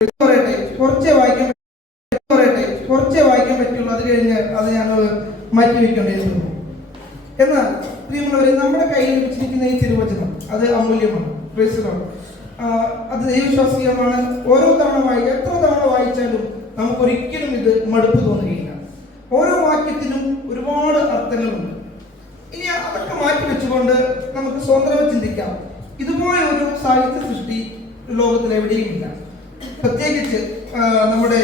കുറച്ചേ വായിക്കാൻ പറ്റുള്ളൂ. അത് കഴിഞ്ഞ് അത് ഞാൻ മാറ്റി വെക്കേണ്ടിയിരുന്നു. എന്നാൽ പ്രിയമുള്ളവരെ, നമ്മുടെ കയ്യിൽ വെച്ചിരിക്കുന്ന ഈ തിരുവചനം അത് അമൂല്യമാണ്. അത് ദൈവശാസ്ത്രീയമാണ്. ഓരോ തവണ എത്ര തവണ വായിച്ചാലും നമുക്കൊരിക്കലും ഇത് മടുപ്പ് തോന്നുകയില്ല. ഓരോ വാക്യത്തിനും ഒരുപാട് അർത്ഥങ്ങളുണ്ട്. ഇനി അതൊക്കെ മാറ്റി വെച്ചുകൊണ്ട് നമുക്ക് സ്വന്തം ചിന്തിക്കാം. ഇതുപോലെ ഒരു സാഹിത്യ സൃഷ്ടി ലോകത്തിൽ എവിടെയുമില്ല. പ്രത്യേകിച്ച് നമ്മുടെ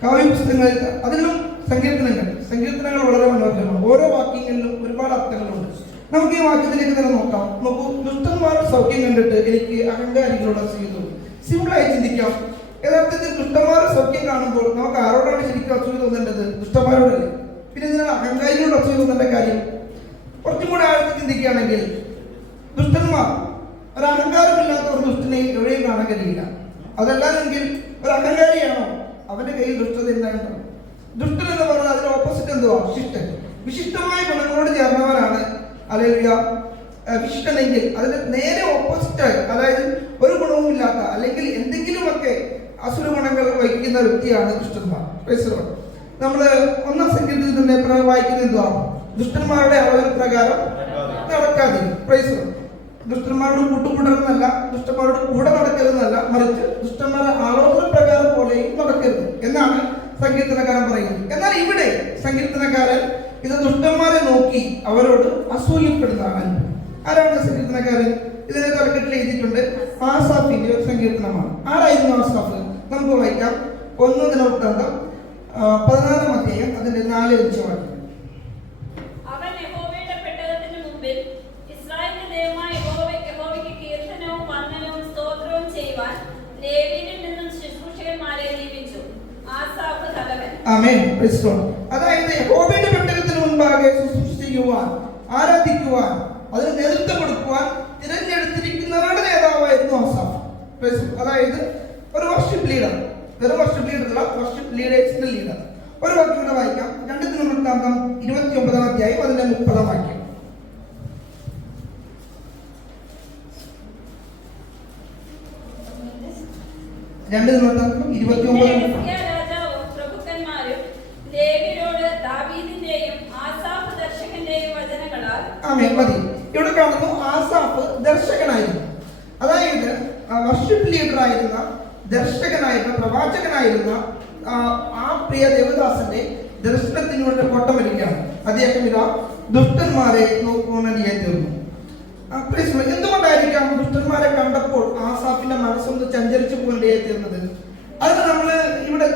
കാവ്യപുസ്തകങ്ങളിൽ, അതിലും സങ്കീർത്തനങ്ങൾ വളരെ മനോഹരമാണ്. ഓരോ വാക്യങ്ങളിലും ഒരുപാട് അർത്ഥങ്ങളുണ്ട്. നമുക്ക് ഈ വാക്യത്തിലേക്ക് തന്നെ നോക്കാം. നോക്കൂ, ദുഷ്ടന്മാരുടെ സൗഖ്യം കണ്ടിട്ട് എനിക്ക് അഹങ്കാരികളുടെ അസൂയ തോന്നി. സിമ്പിളായി ചിന്തിക്കാം. യഥാർത്ഥത്തിൽ ദുഷ്ടന്മാരുടെ സൗഖ്യം കാണുമ്പോൾ നമുക്ക് ആരോടാണ് ശരിക്കും അസൂയ തോന്നേണ്ടത്? ദുഷ്ടന്മാരോടല്ലേ. പിന്നെ ഇതിനാണ് അഹങ്കാരികളോട് അസൂയ തോന്നേണ്ട കാര്യം? കുറച്ചും കൂടെ ആഴത്തിൽ ചിന്തിക്കുകയാണെങ്കിൽ, ദുഷ്ടന്മാർ, ഒരു അഹങ്കാരമില്ലാത്ത ഒരു ദുഷ്ടനെ എവിടെയും കാണാൻ കഴിയില്ല. അതല്ലാതെങ്കിൽ ഒരു അഹങ്കാരിയാണോ? അവന്റെ കയ്യിൽ ദുഷ്ടത എന്തായിട്ടുണ്ടോ? ദുഷ്ടൻ എന്ന് പറഞ്ഞാൽ അതിന്റെ ഓപ്പോസിറ്റ് എന്തുവാ? ശിഷ്ടൻ. വിശിഷ്ടമായ ഗുണങ്ങളോട് ചേർന്നവരാണ് അല്ലെങ്കിൽ വിശിഷ്ടനെങ്കിൽ അതിന്റെ നേരെ ഓപ്പോസിറ്റായി, അതായത് ഒരു ഗുണവുമില്ലാത്ത അല്ലെങ്കിൽ എന്തെങ്കിലുമൊക്കെ അസുര ഗുണങ്ങൾ വഹിക്കുന്ന വ്യക്തിയാണ് ദുഷ്ടന്മാർ. നമ്മൾ 1-ാം സങ്കീർത്തനത്തിൽ തന്നെ വായിക്കുന്ന എന്തുവാ? ദുഷ്ടന്മാരുടെ അളവിൽ പ്രകാരം നടക്കാതിരിക്കും. ദുഷ്ടന്മാരോട് കൂട്ടുകൂടരുതെന്നല്ല, ദുഷ്ടന്മാരോട് കൂടെ നടക്കരുതെന്നല്ല, മറിച്ച് ദുഷ്ടന്മാരുടെ ആലോചന പ്രകാരം പോലെയും നടക്കരുത് എന്നാണ് സങ്കീർത്തനക്കാരൻ പറയുന്നത്. എന്നാൽ ഇവിടെ സങ്കീർത്തനക്കാരൻ ഇത് ദുഷ്ടന്മാരെ നോക്കി അവരോട് അസൂയപ്പെടുന്നതാണ്. ആരാണ് സങ്കീർത്തനക്കാരൻ? ഇതിനെ തലക്കെട്ടിൽ എഴുതിയിട്ടുണ്ട്. ആസാഫിന്റെ ഒരു സങ്കീർത്തനമാണ്. ആരായിരുന്നു ആസാഫ്? നമുക്ക് വായിക്കാം. 1 ദിനവൃത്താന്തം 16-ാം അധ്യായം അതിന്റെ 4-5 വാക്യം. അതായത് യഹോവയുടെ പെട്ടകത്തിന് മുൻപാകെ ശുശ്രൂഷ ചെയ്യുവാൻ, ആരാധിക്കുവാൻ, അതിന് നേതൃത്വം കൊടുക്കുവാൻ തിരഞ്ഞെടുത്തിരിക്കുന്നവരുടെ നേതാവായിരുന്നു ആസാഫ്. അതായത് ഒരു വർഷിപ്പ് ലീഡർ, വെറും വർഷിപ്പ് ലീഡറല്ല, വർഷിപ്പ് ലീഡേഴ്സിന്റെ ലീഡർ. ഒരു വാക്യം കൂടെ വായിക്കാം. 2 ദിനവൃത്താന്തം 29-ാം അധ്യായം അതിന്റെ 30-ാം വാക്യം. 2 ദിനവൃത്താന്തം 29. മതി. ഇവിടെ കാണുന്നു ആസാഫ് ദർശകനായിരുന്നു. അതായത് വർഷിപ്പ് ലീഡർ ആയിരുന്ന, ദർശകനായിരുന്ന, പ്രവാചകനായിരുന്ന ആ പ്രിയ ദേവദാസന്റെ ദർശനത്തിലൂടെ കോട്ടം വരികയാണ്. അദ്ദേഹം ഇതാ ദുഷ്ടന്മാരെ നോക്കുവാനായി തീർന്നു. എന്തുകൊണ്ടായിരിക്കാം ദുഷ്ടന്മാരെ കണ്ടപ്പോൾ ആസാഫിന്റെ മനസ്സൊന്ന് ചഞ്ചരിച്ചു പോകേണ്ടിയായി തീർന്നത്? അതിന് നമ്മൾ ഇവിടെ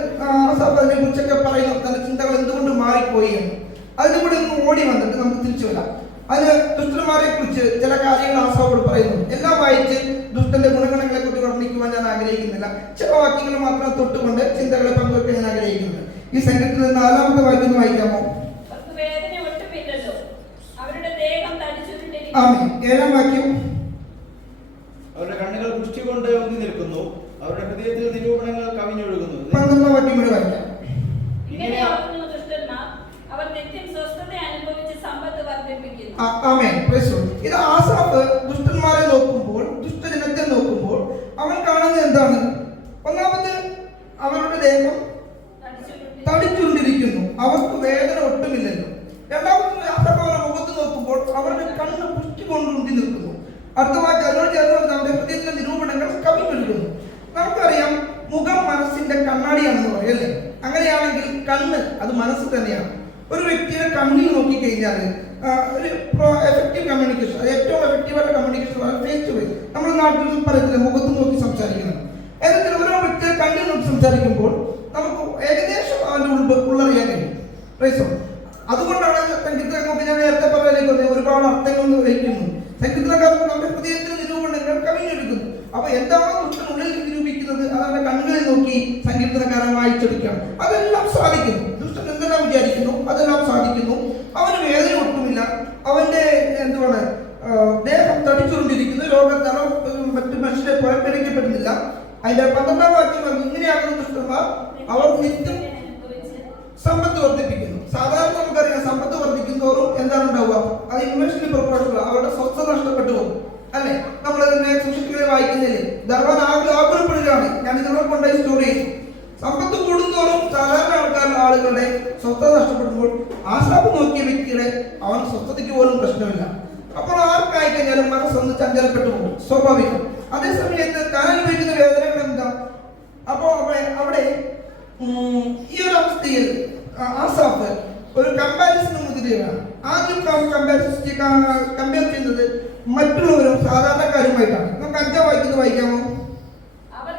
ആസാഫ് അതിനെ കുറിച്ചൊക്കെ പറയുന്നു, തന്റെ ചിന്തകൾ എന്തുകൊണ്ട് മാറിപ്പോയി എന്ന്. അതിന് കൂടെ ഒന്ന് ഓടി വന്നിട്ട് നമുക്ക് തിരിച്ചു വരാം. അതിന് ദുഷ്ടന്മാരെ കുറിച്ച് ചില കാര്യങ്ങൾ ആസാഫോട് പറയുന്നു. എല്ലാം വായിച്ച് ദുഷ്ടന്റെ ഗുണഗണങ്ങളെ കുറിച്ച് വർണ്ണിക്കുവാൻ ഞാൻ ആഗ്രഹിക്കുന്നില്ല. ചില വാക്യങ്ങൾ മാത്രം തൊട്ടുകൊണ്ട് ചിന്തകളെ പങ്കുവെക്കാൻ ഞാൻ ആഗ്രഹിക്കുന്നുണ്ട്. ഈ സംഘത്തിൽ 4-ാമത്തെ വാക്യം വായിക്കാമോ? 7-ാം വാക്യം. അവരുടെ കണ്ണുകൾ പുഷ്ടി കൊണ്ട് ഒന്നി നിൽക്കുന്നു, അവരുടെ ഹൃദയത്തിൽ നിരൂപണങ്ങൾ കവിഞ്ഞൊഴുകുന്നു. 12-ാം വാക്യം കൂടെ വായിക്കാം. ഇത് ആസാഫ് ദുഷ്ടന്മാരെ നോക്കുമ്പോൾ, ദുഷ്ടജനത്തെ നോക്കുമ്പോൾ അവൻ കാണുന്നത് എന്താണ്? ഒന്നാമത് അവരുടെ ദേഹം തടിച്ചുകൊണ്ടിരിക്കുന്നു, അവർക്ക് വേദന ഒട്ടുമില്ലല്ലോ. രണ്ടാമത് ആസാഫ് അവരുടെ മുഖത്ത് നോക്കുമ്പോൾ അവരുടെ കണ്ണ് പുഷ്ടി കൊണ്ടുണ്ടി നിൽക്കുന്നു. അടുത്ത വാക്യം അതിനോട് ചേർന്ന് നമ്മുടെ ഹൃദയത്തിലെ നിരൂപണങ്ങൾ കവിഞ്ഞൊഴുകുന്നു. നമുക്കറിയാം, മുഖം മനസ്സിന്റെ കണ്ണാടിയാണെന്ന് പറയും അല്ലേ? അങ്ങനെയാണെങ്കിൽ കണ്ണ് അത് മനസ്സ് തന്നെയാണ്. ഒരു വ്യക്തിയുടെ കണ്ണിൽ നോക്കിക്കഴിഞ്ഞാൽ ഒരു എഫക്റ്റീവ് കമ്മ്യൂണിക്കേഷൻ, ഏറ്റവും എഫക്റ്റീവായിട്ട് കമ്മ്യൂണിക്കേഷൻ ഫേസ് ടു ഫേസ്. നമ്മുടെ നാട്ടിൽ പറയത്തില്ല മുഖത്ത് നോക്കി സംസാരിക്കുന്നത്. ഏതെങ്കിലും ഓരോ വ്യക്തിയുടെ കണ്ണിൽ നോക്കി സംസാരിക്കുമ്പോൾ നമുക്ക് ഏകദേശം അവൻ്റെ ഉള്ളറിയാൻ കഴിയും. അതുകൊണ്ടാണ് സങ്കീർത്തനങ്ങൾക്ക് ഞാൻ നേരത്തെ പറയാനേക്ക് ഒരുപാട് അർത്ഥങ്ങൾ വഹിക്കുന്നു. സങ്കീർത്തനക്കാർക്ക് നമ്മുടെ ഹൃദയത്തിൽ നിരൂപണങ്ങൾ കവിഞ്ഞൊഴുകുന്നു. അപ്പൊ എന്താണോ ദുഷ്ടനുള്ളിൽ നിരൂപിക്കുന്നത് അതാണ് കണ്ണുകളിൽ നോക്കി സങ്കീർത്തനക്കാരൻ വായിച്ചെടുക്കുകയാണ്. അതെല്ലാം സാധിക്കുന്നു. ദുഷ്ടൻ എന്തെല്ലാം വിചാരിക്കുന്നു അതെല്ലാം സാധിക്കുന്നു. അവന് വേദന ഒട്ടുമില്ല. അവന്റെ എന്തുവാണ് ദേഹം തടിച്ചുകൊണ്ടിരിക്കുന്നു. രോഗത്താലോ മറ്റു മനുഷ്യരെ പുറപ്പെടുവിക്കപ്പെടുന്നില്ല. അതിന്റെ 12-ാം വാക്യം ഇങ്ങനെയാകുന്ന ദുഷ്ടന്മാർ അവർ നിത്യം സമ്പത്ത് വർദ്ധിപ്പിക്കുന്നു. സാധാരണ നമുക്കറിയാം, സമ്പത്ത് വർദ്ധിക്കുന്നതോറും എന്താണ് ഉണ്ടാവുക? അത് ഇൻവെസ്റ്റ്മെന്റ് പ്രൊപ്പോർഷനുള്ള അവരുടെ സ്വസ്ഥത നഷ്ടപ്പെട്ടു പോകും അല്ലെ? നമ്മൾ തന്നെ സൂക്ഷിക്കുകയെ വായിക്കുന്നില്ലേ? ധർമ്മൻ ആകുലപ്പെടുകയാണ്. ഞാൻ ഇതിനോട് കൊണ്ടായി സ്റ്റോറി ആളുകളുടെ സ്വസ്ഥത നഷ്ടപ്പെടുമ്പോൾ ആസാഫ് നോക്കിയ വ്യക്തിയുടെ അവൻ സ്വസ്ഥതയ്ക്ക് പോലും പ്രശ്നമില്ല. അപ്പോൾ ആർക്കായി കഴിഞ്ഞാലും മനസ്സൊന്ന് ചഞ്ചലപ്പെട്ടു പോകും, സ്വാഭാവികം. അതേസമയത്ത് താൻ അനുഭവിക്കുന്ന വേദനകൾ എന്താ? അപ്പോൾ അവിടെ ഈ ഒരു അവസ്ഥയിൽ ആസാഫ് ഒരു കമ്പാരിസൺ മുതിരുകയാണ്. ആദ്യം കമ്പയർ ചെയ്യുന്നത് മറ്റുള്ളവരും സാധാരണക്കാരുമായിട്ടാണ്. നമുക്ക് 5 വായിക്കുന്നത് വായിക്കാമോ? അവർ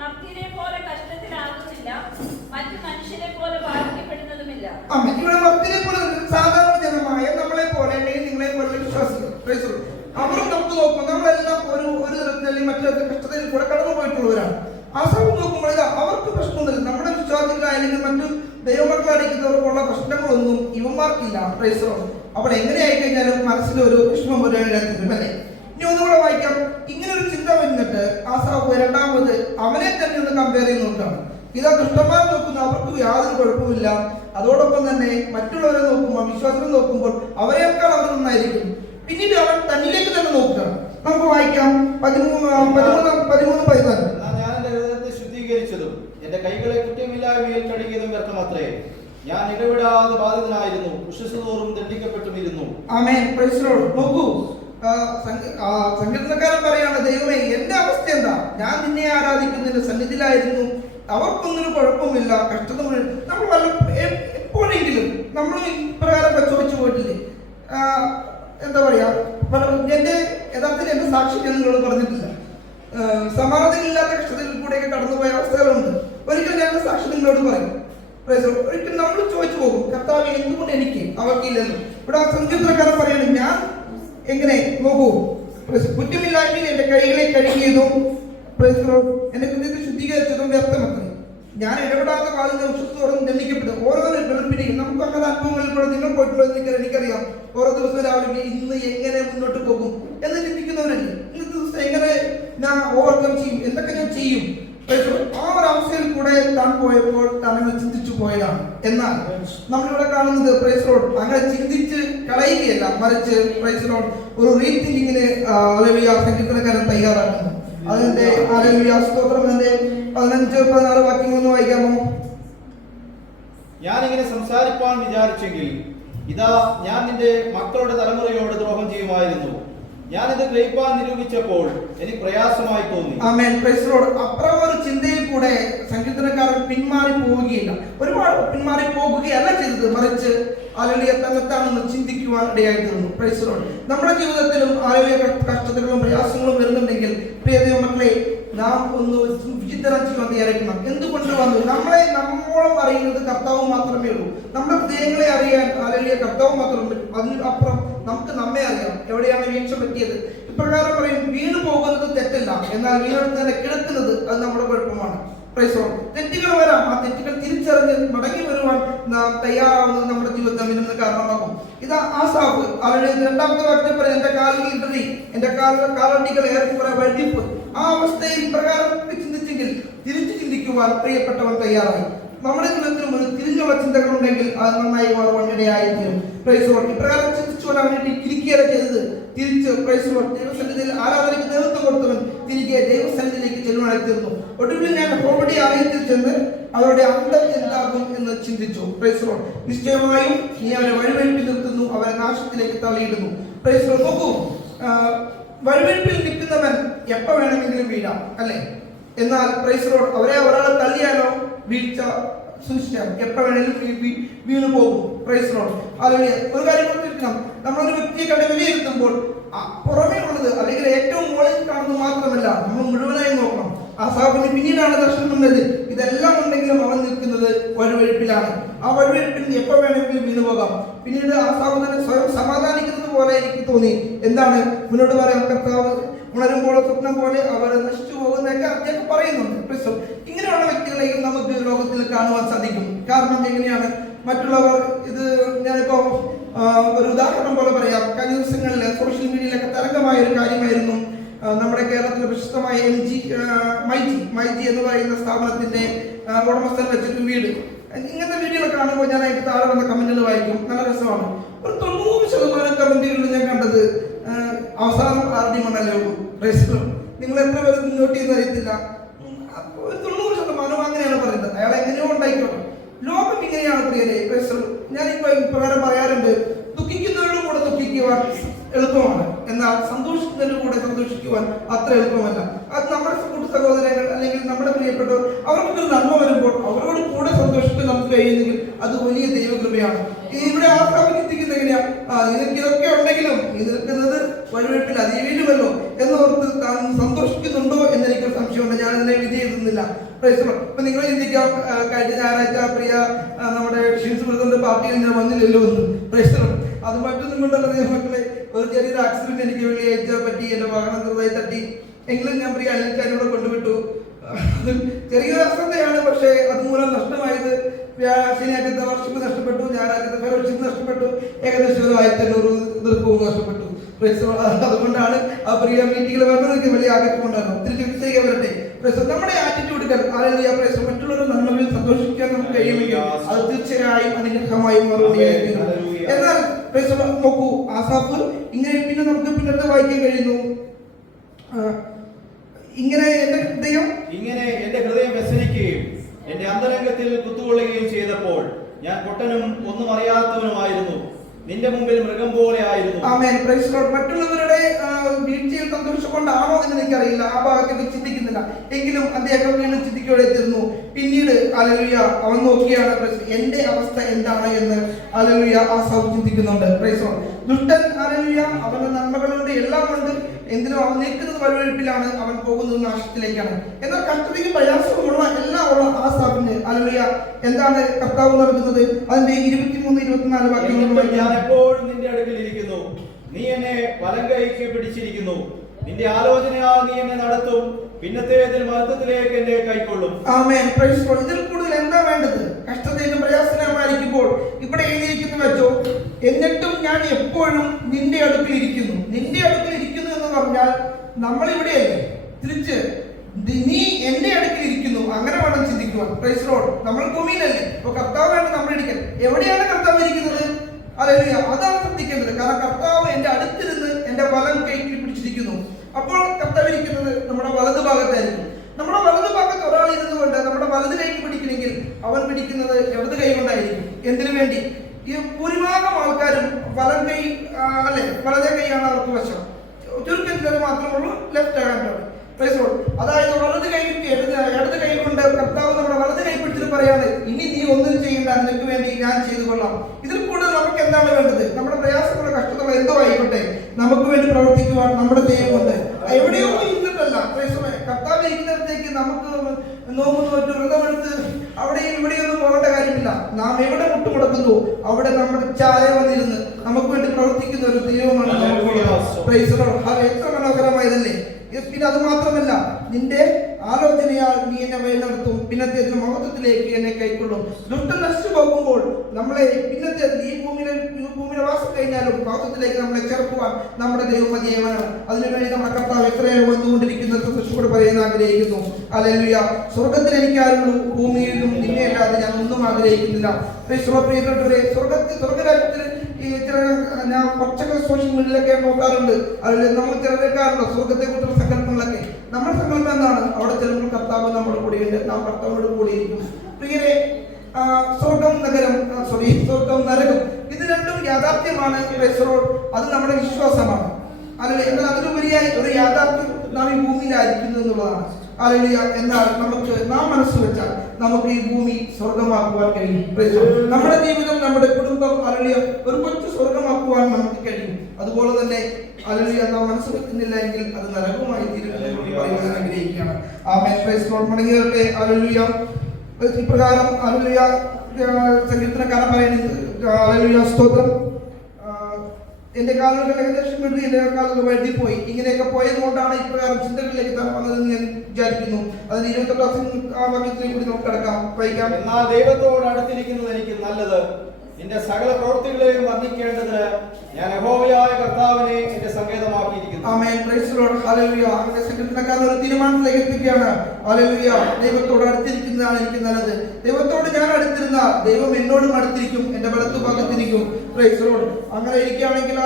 മർത്യരെ പോലെ കഷ്ടത്തിലാകുന്നില്ല, മറ്റു മനുഷ്യരെ പോലെ ബാധിക്കപ്പെടുന്നതുമില്ല. ഇവിടെ മർത്യരെ പോലെ സാധാരണ ജനമായ നമ്മളെ പോലെ അല്ലെങ്കിൽ നിങ്ങളെ പോലെ വിശ്വാസികൾ അവർ നമുക്ക് നോക്കും. നമ്മളെല്ലാം ഒരു തരത്തിൽ മറ്റൊരു കഷ്ടതയിൽ കൂടെ കടന്നു പോയിട്ടുള്ളവരാണ്. ആ സമയം നോക്കുമ്പോൾ അവർക്ക് പ്രശ്നമൊന്നുമില്ല. നമ്മുടെ വിശ്വാസികളായാലും മറ്റു ദൈവമക്കളടിക്കുന്നവർക്കുള്ള പ്രശ്നങ്ങളൊന്നും ഇവന്മാർക്കില്ല. അപ്പോൾ എങ്ങനെയായി കഴിഞ്ഞാലും മനസ്സിൽ ഒരു വിഷമം വരാനും അല്ലേ? ഇനി ഒന്നുകൂടെ വായിക്കാം. ഇങ്ങനെ ഒരു ചിന്ത വന്നിട്ട് ആസാഫ് രണ്ടാമത് അവനെ തന്നെ ഒന്ന് കമ്പയർ ചെയ്ത് നോക്കുകയാണ്. ഇതാ ദുഷ്ടന്മാർ നോക്കുന്നു, അവർക്ക് യാതൊരു കുഴപ്പമില്ല. അതോടൊപ്പം തന്നെ മറ്റുള്ളവരെ നോക്കുമ്പോൾ, വിശ്വാസികൾ നോക്കുമ്പോൾ അവരെക്കാൾ അവർ നന്നായിരിക്കും. പിന്നീട് അവൻ തന്നിലേക്ക് തന്നെ നോക്കുകയാണ്. നമുക്ക് വായിക്കാം 13-14. ഞാൻ എന്റെ ഹൃദയത്തെ ശുദ്ധീകരിച്ചതും എന്റെ കൈകളെ കുറ്റമില്ലായ്മയിൽ കഴുകിയതും വ്യർത്ഥമത്രേ. ഞാൻ ഇടപെടാതെ ബാധിതനായിരുന്നു, വിശ്വസതോറും ദണ്ഡിക്കപ്പെട്ടുമിരുന്നു. ആമേൻ, പ്രൈസ് ദി ലോർഡ്. നോക്കൂ, സങ്കീർത്തനക്കാരൻ പറയാണ്, ദൈവമേ എന്റെ അവസ്ഥ എന്താ? ഞാൻ നിന്നെ ആരാധിക്കുന്നതിന്റെ സന്നിധിയിലായിരുന്നു, അവർക്കൊന്നും കുഴപ്പമില്ല, കഷ്ടത നമ്മൾ എപ്പോഴെങ്കിലും നമ്മൾ ഇപ്രകാരം ചോദിച്ചു പോയിട്ടില്ലേ? എന്താ പറയാ, എന്റെ യഥാർത്ഥത്തിൽ എന്റെ സാക്ഷി ഞാൻ നിങ്ങളോട് പറഞ്ഞിട്ടില്ല. സമാധാനമില്ലാത്ത കഷ്ടതയിൽ കൂടെയൊക്കെ കടന്നുപോയ അവസ്ഥകളുണ്ട്. ഒരിക്കൽ ഞാൻ സാക്ഷി നിങ്ങളോട് പറയും. ഒരിക്കൽ നമ്മൾ ചോദിച്ചു പോകും, കർത്താവ് എന്തുകൊണ്ട് എനിക്ക് അവർക്കില്ലെന്ന്. ഇവിടെ സങ്കീർത്തനക്കാരൻ പറയാണ്, ഞാൻ എങ്ങനെ നോക്കൂ, കുറ്റമില്ലായ്മയിൽ എന്റെ കൈകളെ കഴുകിയതും എന്റെ ഹൃദയത്തെ ശുദ്ധീകരിച്ചതും വ്യക്തമത്രേ. ഞാൻ ഇടപെടാത്ത കാലം വിശ്വസത്തോടും ദണ്ഡിക്കപ്പെടും. ഓരോ വെളുപ്പിനെയും നമുക്ക് അങ്ങനെ അനുഭവങ്ങളിലൂടെ നിങ്ങൾ പോയിട്ടുള്ളത് എനിക്കറിയാം. ഓരോ ദിവസവും രാവിലെ ഇന്ന് എങ്ങനെ മുന്നോട്ട് പോകും എന്ന് ചിന്തിക്കുന്നവരല്ലേ? ഇന്നത്തെ ദിവസം എങ്ങനെ ഞാൻ ഓവർകം ചെയ്യും, എന്തൊക്കെ ഞാൻ ചെയ്യും? ആ ഒരു അവസ്ഥയിൽ കൂടെ താൻ പോയപ്പോൾ താൻ ചിന്തിച്ചു പോയതാണ്. എന്നാൽ നമ്മളിവിടെ കാണുന്നത് പ്രൈസ് ലോർഡ് അങ്ങനെ ചിന്തിച്ച് കളയുകയല്ല, മറിച്ച് പ്രൈസ് ലോർഡ് ഒരു റീതിങ്കിങ്ങിന് സങ്കീർത്തനക്കാരൻ തയ്യാറാക്കുന്നു. അതിന്റെ സ്തോത്രം. അതിന്റെ 15-16 വാക്യങ്ങളൊന്ന് വായിക്കാമോ? ഞാൻ ഇങ്ങനെ സംസാരിപ്പാൻ വിചാരിച്ചെങ്കിൽ ഇതാ ഞാൻ നിന്റെ മക്കളുടെ തലമുറയോട് ദ്രോഹം ചെയ്യുമായിരുന്നു. ഞാൻ ഇത് ഗ്രഹിപ്പാൻ നിരൂപിച്ചപ്പോൾ എനിക്ക് പ്രയാസമായി തോന്നി. ആമേൻ, പ്രൈസ് ദി ലോർഡ്. അപ്പുറം ഒരു ചിന്തയിൽ കൂടെ സങ്കീർത്തനക്കാരൻ പിന്മാറി പോവുകയില്ല, ഒരുപാട് പിന്മാറി പോകുകയല്ല ചെയ്തത്, മറിച്ച് ആളുകളെ തന്നെത്താണെന്ന് ചിന്തിക്കുവാൻ ഇടയായി തീർന്നു. Price the Lord. നമ്മുടെ ജീവിതത്തിലും ആളുകളെ കഷ്ടതകളും പ്രയാസങ്ങളും വരുന്നുണ്ടെങ്കിൽ പ്രിയ ദൈവമക്കളെ, നാം ഒന്ന് വിചിന്തനം ചെയ്യാൻ തയ്യാറാക്കണം. എന്തുകൊണ്ട് വന്നു? നമ്മോളം അറിയുന്നത് കർത്താവ് മാത്രമേ ഉള്ളൂ. നമ്മുടെ ഹൃദയങ്ങളെ അറിയാൻ ആളുകളെ കർത്താവ് മാത്രമേ. അതിന് അപ്പുറം നമുക്ക് നമ്മെ അറിയാം, എവിടെയാണ് വീഴ്ച പറ്റിയത്. ഇപ്രകാരം പറയും, വീണു പോകുന്നത് തെറ്റല്ല, എന്നാൽ വീണെടുത്ത് തന്നെ കിടക്കുന്നത് അത് നമ്മുടെ കുഴപ്പമാണ്. തെറ്റുകൾ വരാം, ആ തെറ്റുകൾ തിരിച്ചറിഞ്ഞ് മടങ്ങി വരുവാൻ നാം തയ്യാറാവുന്നത് നമ്മുടെ ജീവിതത്തിൽ ഇതിന് കാരണമാകും. ഇതാ ആസാഫ് അവരുടെ രണ്ടാമത്തെ വാക്യം പറയും, എന്റെ കാലിൽ ഇടറി, എന്റെ കാലടികൾ ഏറെക്കുറെ വഴുതിപ്പ്. ആ അവസ്ഥയിൽ പ്രകാരം ചിന്തിച്ചെങ്കിൽ തിരിച്ചു ചിന്തിക്കുവാൻ പ്രിയപ്പെട്ടവർ തയ്യാറായി. നമ്മുടെ ജീവിതത്തിലും ഒരു തിരിഞ്ഞുള്ള ചിന്തകൾ ഉണ്ടെങ്കിൽ അത് നന്നായി മാറുവാൻ ഇടയായിത്തീരും. ഇപ്രകാരം ചിന്തിച്ചുകൊണ്ട് അവനെ ഇരിക്കുകയല്ല ചെയ്തത്, തിരിച്ച് ദൈവസന്നിധിയിൽ ആരാധനയ്ക്ക് നേതൃത്വം കൊടുത്തവൻ തിരികെ ദൈവസന്നിധിയിലേക്ക് ചെല്ലുവാനായി തീർന്നു. ഒടുവിൽ ഞാൻ ഹോബടി ആലയത്തിൽ ചെന്ന് അവരുടെ അന്തം എന്താകും എന്ന് ചിന്തിച്ചു. നിശ്ചയമായും നീ അവരെ വഴിവെളിപ്പിൽ നിർത്തുന്നു, അവരെ നാശത്തിലേക്ക് തള്ളിയിടുന്നു. നോക്കൂ, വഴിവെളിപ്പിൽ നിൽക്കുന്നവൻ എപ്പോ വേണമെങ്കിലും വീഴാം, അല്ലെ? എന്നാൽ അവരെ ഒരാളെ തള്ളിയാലോ വീഴ്ച സൂക്ഷിക്കാം, എപ്പോ വേണമെങ്കിലും വീണു പോകും. ഒരു കാര്യം ഓർത്തിരിക്കണം, നമ്മളൊരു വ്യക്തിയെ കണ്ട് വിലയിരുത്തുമ്പോൾ പുറമേ ഉള്ളത് അല്ലെങ്കിൽ ഏറ്റവും മുകളിൽ കാണുന്നത് മാത്രമല്ല, നമ്മൾ മുഴുവനായി നോക്കണം. ആസാഫിന് പിന്നീടാണ് ദർശനം വന്നത്. ഇതെല്ലാം ഉണ്ടെങ്കിലും അവൻ നിൽക്കുന്നത് വഴുവഴുപ്പിലാണ്. ആ വഴുവഴുപ്പിൽ എപ്പോ വേണമെങ്കിലും വീണു പോകാം. പിന്നീട് ആസാഫ് തന്നെ സ്വയം സമാധാനിക്കുന്നത് പോലെ എനിക്ക് തോന്നി. എന്താണ് മുന്നോട്ട് പറയാം? കർത്താവ് ഉണരുമ്പോൾ സ്വപ്നം പോലെ അവർ നശിച്ചു പോകുന്നതൊക്കെ അദ്ദേഹം പറയുന്നുണ്ട്. ഇങ്ങനെയുള്ള വ്യക്തികളെയും നമുക്ക് ലോകത്തിൽ കാണുവാൻ സാധിക്കും. കാരണം എങ്ങനെയാണ് മറ്റുള്ളവർ ഇത് ഞാനിപ്പോ ഒരു ഉദാഹരണം പോലെ പറയാം. കഴിഞ്ഞ ദിവസങ്ങളിൽ സോഷ്യൽ മീഡിയയിലൊക്കെ തരംഗമായ ഒരു കാര്യമായിരുന്നു നമ്മുടെ കേരളത്തിലെ പ്രശസ്തമായ മൈജി എന്ന് പറയുന്ന സ്ഥാപനത്തിന്റെ ഉടമസ്ഥൻ വെച്ചിട്ട് വീട്. ഇങ്ങനത്തെ വീഡിയോകൾ കാണുമ്പോൾ ഞാൻ അതിന്റെ താഴെ വന്ന കമന്റുകൾ വായിക്കും, നല്ല രസമാണ്. ഒരു 90% കമന്റുകളിൽ ഞാൻ കണ്ടത് അവസാനം ആർഡി മണ്ണല്ലേ ഉള്ളൂ. നിങ്ങൾ എത്ര പേര് നോട്ട് ചെയ്യുന്ന അറിയത്തില്ല, ഒരു 90% അങ്ങനെയാണ് പറയുന്നത്. അയാൾ എങ്ങനെയോ ഉണ്ടായിക്കോട്ടെ. ലോകം ഇങ്ങനെയാണ് പ്രിയരെ. ഞാനിപ്പോ ഇപ്രകാരം പറയാറുണ്ട്, ദുഃഖിക്കുന്നവരുടെ കൂടെ ദുഃഖിക്കുവാൻ എളുപ്പമാണ്, എന്നാൽ സന്തോഷിക്കുന്നതിന്റെ കൂടെ സന്തോഷിക്കുവാൻ അത്ര എളുപ്പമല്ല. അത് നമ്മുടെ സഹോദരങ്ങൾ അല്ലെങ്കിൽ നമ്മുടെ പ്രിയപ്പെട്ടവർ അവർക്കൊരു നന്മ വരുമ്പോൾ അവരോട് കൂടെ സന്തോഷിക്കാൻ നമുക്ക് കഴിയുന്നെങ്കിൽ അത് വലിയ ദൈവകൃപയാണ്. ഇവിടെ ആസ്വാദിക്കുന്ന എങ്ങനെയാ, നിനക്ക് ഇതൊക്കെ ഉണ്ടെങ്കിലും നീ നിൽക്കുന്നത് വഴിവെപ്പില്ല, നീ വീഴുമല്ലോ എന്നോർത്ത് താൻ സന്തോഷിക്കുന്നുണ്ടോ എന്നെനിക്ക് സംശയമുണ്ട്. ഞാൻ ഇതിനെ വിധി എഴുതുന്നില്ല. ഇപ്പൊ നിങ്ങൾ ചിന്തിക്കാം, കഴിഞ്ഞ ഞായറാഴ്ച പ്രിയ നമ്മുടെ ഷിൻസ് ബ്രദറിന്റെ പാർട്ടിയിൽ ഞാൻ വന്നില്ലല്ലോ എന്ന്. അത് മറ്റൊന്നും കൊണ്ടല്ല മക്കളെ, ഒരു ചെറിയൊരു ആക്സിഡന്റ് എനിക്ക് വെള്ളിയാഴ്ച പറ്റി, എന്റെ വാഹനം ചെറുതായി തട്ടി. എങ്കിലും ഞാൻ പ്രിയ അനിൽക്കാരോടെ കൊണ്ടുവിട്ടു. ചെറിയൊരു അശ്രദ്ധയാണ്, പക്ഷേ അതുമൂലം നഷ്ടമായത് ശനിയാഴ്ചത്തെ വർഷിപ്പ് നഷ്ടപ്പെട്ടു, ഞായറാഴ്ചത്തെ ഫെലോഷിപ്പ് നഷ്ടപ്പെട്ടു, ഏകദേശം 1500 ദീർഘവും നഷ്ടപ്പെട്ടു. അതുകൊണ്ടാണ് ആ പ്രിയ മീറ്റിംഗിൽ വരുന്നതൊക്കെ വലിയ ആഗ്രഹം ഉണ്ടായിരുന്നു. തിരിച്ചു വരട്ടെ. നമ്മുടെ ആറ്റിറ്റ്യൂഡുകൾ അല്ലെങ്കിൽ മറ്റുള്ളവരുടെ നന്മകളിൽ സന്തോഷിക്കാൻ നമുക്ക് കഴിയുമെങ്കിൽ അത് തീർച്ചയായും അനുഗ്രഹമായി മാറുകയായിരുന്നു. എന്നാൽ നോക്കൂ, ആസാഫ് ഇങ്ങനെ പിന്നെ നമുക്ക് പിന്നീട് വായിക്കാൻ കഴിയുന്നു. ഇങ്ങനെ എന്റെ ഹൃദയം വ്യസനിക്കുകയും എന്റെ അന്തരംഗത്തിൽ കുത്തുകൊള്ളുകയും ചെയ്തപ്പോൾ ഞാൻ പൊട്ടനും ഒന്നും അറിയാത്തവനുമായിരുന്നു, നിന്റെ മുമ്പിൽ മൃഗം പോലെ ആയിരുന്നു. ആമേൻ. Praise Lord. മറ്റുള്ളവരുടെ വീഴ്ചയിൽ സന്തോഷം കൊണ്ടാണോ എന്ന് എനിക്കറിയില്ല, ആ ഭാഗത്തേക്ക് ചിന്തിക്കുന്നില്ല. എങ്കിലും അദ്ദേഹം വീണ്ടും ചിന്തിക്കുകയോടെ തീർന്നു. പിന്നീട് ഹല്ലേലൂയ അവൻ നോക്കിയാണ് എന്റെ അവസ്ഥ എന്താണ് എന്ന് ഹല്ലേലൂയ ആസാഫ് ചിന്തിക്കുന്നുണ്ട്. Praise Lord. ദുഷ്ടൻ ഹല്ലേലൂയ അവന്റെ നന്മകളുണ്ട്, എല്ലാം ഉണ്ട്, എന്തിനും അവൻ നിൽക്കുന്നത് വഴിവെപ്പിലാണ്, അവൻ പോകുന്നത് നാശത്തിലേക്കാണ്. എന്നാൽ കഷ്ടതയും പ്രയാസമുള്ള എല്ലാം ഉള്ള ആസാഫിന് ഹല്ലേലൂയ എന്താണ് കർത്താവ് നൽകുന്നത്? അതിന്റെ 23-24 വാക്യങ്ങൾ. ഞാൻ എപ്പോഴും നിന്റെ അടുക്കൽ ഇരിക്കുന്നു, നീ എന്നെ വലം കൈക്ക് പിടിച്ചിരിക്കുന്നു, നിന്റെ ആലോചനയാൽ നീ എന്നെ നടത്തും, പിന്നത്തേതിൽ മഹത്വത്തിലേക്ക് എന്നെ കൈക്കൊള്ളും. ആമേൻ. Praise Lord. ഇതിൽ കൂടുതൽ എന്താ വേണ്ടത്? കഷ്ടതയിലും പ്രയാസമായിരിക്കുമ്പോൾ ഇവിടെ എഴുതിയിരിക്കുന്നു വെച്ചോ, എന്നിട്ടും ഞാൻ എപ്പോഴും നിന്റെ അടുക്കൽ ഇരിക്കുന്നു. നിന്റെ അടുക്കൽ ഇരിക്കുന്നു എന്ന് പറഞ്ഞാൽ നമ്മൾ ഇവിടെയല്ലേ, തിരിച്ച് നീ എന്റെ അടുക്കൽ ഇരിക്കുന്നു, അങ്ങനെ വേണം ചിന്തിക്കുവാൻ. Praise lord. നമ്മൾ ഭൂമിയിലല്ലേ, അപ്പൊ കർത്താവാണ് നമ്മുടെ അടുക്കൽ. എവിടെയാണ് കർത്താവ് ഇരിക്കുന്നത്? ഹല്ലേലൂയ. അതാണ് ശ്രദ്ധിക്കേണ്ടത്. കാരണം കർത്താവ് എന്റെ അടുത്തിരുന്ന് എന്റെ വലം കൈക്ക് പിടിച്ചിരിക്കുന്നു. അപ്പോൾ കർത്താവ് ഇരിക്കുന്നത് നമ്മുടെ വലതു ഭാഗത്തായിരിക്കും. നമ്മുടെ വലതു ഭാഗത്ത് ഒരാൾ ഇരുന്നു കൊണ്ട് നമ്മുടെ വലത് കൈക്ക് പിടിക്കണമെങ്കിൽ അവൻ പിടിക്കുന്നത് ഇടത് കൈ കൊണ്ടായിരിക്കും. എന്തിനു വേണ്ടി? ഈ ഭൂരിഭാഗം ആൾക്കാരും വലം കൈ അല്ലെ, വലതേ കൈയാണ് അവർക്ക് വശം. ചുരുക്കം ചിലർ മാത്രമുള്ളൂ ലെഫ്റ്റ് ഹാൻഡാണ്. അതായത് വലത് കൈ ഇടത് കൈ കൊണ്ട് കർത്താവ് നമ്മുടെ വലത് കൈ പിടിച്ചിട്ട് പറയാണ്, ഇനി നീ ഒന്നും ചെയ്യണ്ട, നിനക്ക് വേണ്ടി ഞാൻ ചെയ്തു കൊള്ളാം. ഇതിൽ കൂടുതൽ നമുക്ക് എന്താണ് വേണ്ടത്? നമ്മുടെ പ്രയാസങ്ങളുടെ കഷ്ടതകൾ എന്തോ ആയിക്കോട്ടെ, നമുക്ക് വേണ്ടി പ്രവർത്തിക്കുവാൻ നമ്മുടെ ദൈവമുണ്ട്. എവിടെയോ ഇരുന്നിട്ടല്ല, കർത്താവ് ഇരിക്കുന്നിടത്തേക്ക് നമുക്ക് നോമ്പ് വ്രതമെടുത്ത് അവിടെയും ഇവിടെയൊന്നും പോകേണ്ട കാര്യമില്ല. നാം എവിടെ മുട്ടുമുടക്കുന്നു അവിടെ നമ്മുടെ ചായ വന്നിരുന്ന് നമുക്ക് വേണ്ടി പ്രവർത്തിക്കുന്ന ഒരു ദൈവമാണ്. എത്ര മനോഹരമായതല്ലേ. പിന്നെ അത് മാത്രമല്ല, നിന്റെ ആലോചനയാൽ നീ എന്നെ വഴി നടത്തും, പിന്നത്തെ മഹത്വത്തിലേക്ക് എന്നെ കൈക്കൊള്ളും. ദുഷ്ടൻ നശിച്ചു പോകുമ്പോൾ നമ്മളെ പിന്നത്തെ ഈ ഭൂമിയുടെ വാസം കഴിഞ്ഞാലും മഹത്വത്തിലേക്ക് നമ്മളെ ചേർക്കുവാൻ നമ്മുടെ ദൈവം മതിയായവനാണ്. അതിനുവേണ്ടി നമ്മുടെ കർത്താവ് എത്രയോ വന്നുകൊണ്ടിരിക്കുന്നത് സൃഷ്ടിയോട് പറയാൻ ആഗ്രഹിക്കുന്നു. ഹല്ലേലൂയ. സ്വർഗത്തിൽ എനിക്കാരുള്ളൂ, ഭൂമിയിലും നിന്നെ അല്ലാതെ ഞാൻ ഒന്നും ആഗ്രഹിക്കുന്നില്ല. സ്വർഗരാജ്യത്തിൽ ഞാൻ കുറച്ചൊക്കെ സോഷ്യൽ മീഡിയയിലൊക്കെ നോക്കാറുണ്ട്. അതിൽ നമ്മൾ തിരഞ്ഞെടുക്കാറുണ്ട് സ്വർഗത്തെ കുറിച്ചുള്ള സങ്കല്പങ്ങളൊക്കെ. നമ്മുടെ സങ്കല്പം എന്താണ്? അവിടെ ചെല്ലുമ്പോൾ കർത്താവ് നമ്മുടെ കൂടെയുണ്ട്, നാം കർത്താവിനോട് കൂടിയിരിക്കും. പ്രിയരെ, സ്വർഗം നരകം ഇത് രണ്ടും യാഥാർത്ഥ്യമാണ്. അത് നമ്മുടെ വിശ്വാസമാണ്. എന്നാൽ അതിലുപരിയായി ഒരു യാഥാർത്ഥ്യം നാം ഈ ഭൂമിയിലായിരിക്കുന്നു എന്നുള്ളതാണ്. ഹല്ലേലൂയ. എന്നാൽ നാം മനസ്സ് വെച്ചാൽ നമുക്ക് ഈ ഭൂമി സ്വർഗമാക്കുവാൻ കഴിയും. നമ്മുടെ ജീവിതം, നമ്മുടെ കുടുംബം ഹല്ലേലൂയ ഒരു കൊച്ചു സ്വർഗമാക്കുവാൻ നമുക്ക് കഴിയും. അതുപോലെ തന്നെ ഹല്ലേലൂയ നാം മനസ്സ് വെക്കുന്നില്ല എങ്കിൽ അത് നരകമായി തീരുമെന്ന് പറയാൻ ആഗ്രഹിക്കുകയാണ്. ആമേൻ. Praise Lord. മടങ്ങി വരട്ടെ. ഹല്ലേലൂയ. ഇപ്രകാരം ഹല്ലേലൂയ സങ്കീർത്തനക്കാരൻ പറയുന്നത്, ഹല്ലേലൂയ സ്തോത്രം, എന്റെ കാലുകൾ ഏകദേശം വേണ്ടി എന്റെ കാലുകൾ വഴുതിപ്പോയി. ഇങ്ങനെയൊക്കെ പോയത് കൊണ്ടാണ് ഇപ്രകാരം ചിന്തകളിലേക്ക് താൻ വന്നതെന്ന് ഞാൻ വിചാരിക്കുന്നു. അതിന് 28 വാക്യത്തിലേക്ക് കൂടി നമുക്ക് കടക്കാം, വായിക്കാം. എന്നാൽ ദൈവത്തോട് അടുത്തിരിക്കുന്നത് എനിക്ക് നല്ലത്, നിന്റെ സകല പ്രവൃത്തികളെയും വർണ്ണിക്കേണ്ടതിന് ഞാൻ യഹോവയായ കർത്താവിനെ എന്റെ സങ്കേതമാക്കിയിരിക്കുന്നു. Amen. Praise the Lord. Hallelujah. അവന്റെ സങ്കീർത്തനക്കാരൻ ഒരു തീരുമാനത്തിലേക്ക് എത്തിക്കുകയാണ്. ഹല്ലേലൂയ. ദൈവത്തോട് അടുത്തിരിക്കുന്നതാണ് എനിക്ക് നല്ലത്. ദൈവത്തോട് ഞാൻ അടുത്തിരുന്ന ദൈവം എന്നോടും അടുത്തിരിക്കും, എന്റെ വലത്തു ഭാഗത്തിരിക്കും. Price the Lord. അങ്ങനെ ഇരിക്കുകയാണെങ്കിൽ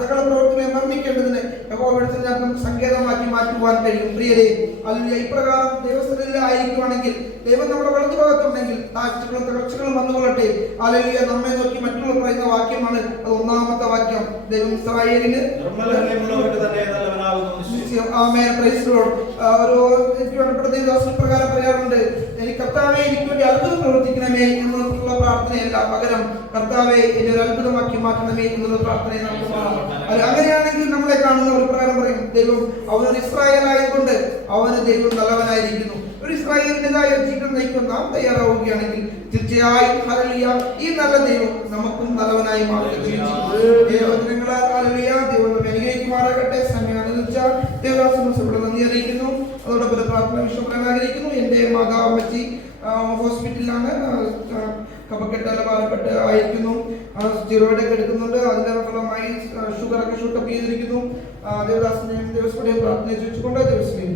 സകല പ്രവർത്തനങ്ങളെ നിർമ്മിക്കേണ്ടതിന് യഹോവയുടെ നമുക്ക് സങ്കേതമാക്കി മാറ്റുവാൻ കഴിയും. പ്രിയരെ, ഹല്ലേലൂയ. ഇപ്രകാരം ദൈവസ്ഥലിൽ ആയിരിക്കുവാണെങ്കിൽ, ദൈവം നമ്മുടെ വലതു ഭാഗത്തുണ്ടെങ്കിൽ താഴ്ചകളും തകർച്ചകളും വന്നുകൊള്ളട്ടെ. ഹല്ലേലൂയ. നമ്മെ നോക്കി മറ്റുള്ള പറയുന്ന വാക്യമാണ് അത് 1-ാമത്തെ വാക്യം. ദൈവം ഇസ്രായേലിന് ആമേൻ. Praise the Lord. എനിക്ക് വേണ്ടപ്പെട്ട ദൈവദാസൻ പ്രകാരം പറയാറുണ്ട്, എനിക്ക് കർത്താവേ എനിക്ക് വേണ്ടി അത്ഭുതം പ്രവർത്തിക്കണമേ എന്നുള്ള പ്രാർത്ഥനയല്ല, പകരം കർത്താവെ എന്നെ ഒരു അത്ഭുതമാക്കി മാറ്റണമേ എന്നുള്ള പ്രാർത്ഥനയെ നമുക്ക് കാണാം. അങ്ങനെയാണെങ്കിൽ നമ്മളെ കാണുന്ന ഒരു പ്രകാരം പറയും, ദൈവം അവനൊരു ഇസ്രായേലായതുകൊണ്ട് അവന് ദൈവം നല്ലവനായിരിക്കുന്നു. ഒരു ഇസ്രായേലിൻ്റെതായ ജീവിതം നയിക്കാൻ നാം തയ്യാറാവുകയാണെങ്കിൽ തീർച്ചയായും ഹല്ലേലൂയ ഈ നല്ല ദൈവം നമുക്കും നല്ലവനായി മാറുകയും ദൈവജനങ്ങളാൽ ഹല്ലേലൂയ ദൈവം നമ്മെ അനുഗ്രഹിക്കുമാറാകട്ടെ. സമയം അനുവദിച്ച ദേവദാസനോട് നന്ദി അറിയിക്കുന്നു. അതോടൊപ്പം പ്രാർത്ഥന വിഷയം പറയാൻ ആഗ്രഹിക്കുന്നു. എൻ്റെ മാതാവമ്മച്ചി ഹോസ്പിറ്റലിലാണ്, കഫക്കെട്ടാൽ ബാധപ്പെട്ട് ആയിരിക്കുന്നു. സ്റ്റിറോയിഡൊക്കെ എടുക്കുന്നുണ്ട്. അതിന്റെ ഫലമായി ഷുഗറൊക്കെ ഷൂട്ടപ്പ് ചെയ്തിരിക്കുന്നു. ദേവദാസനെയും ദേവസ്വടെയും പ്രാർത്ഥന ചോദിച്ചുകൊണ്ട് ദേവസ്വം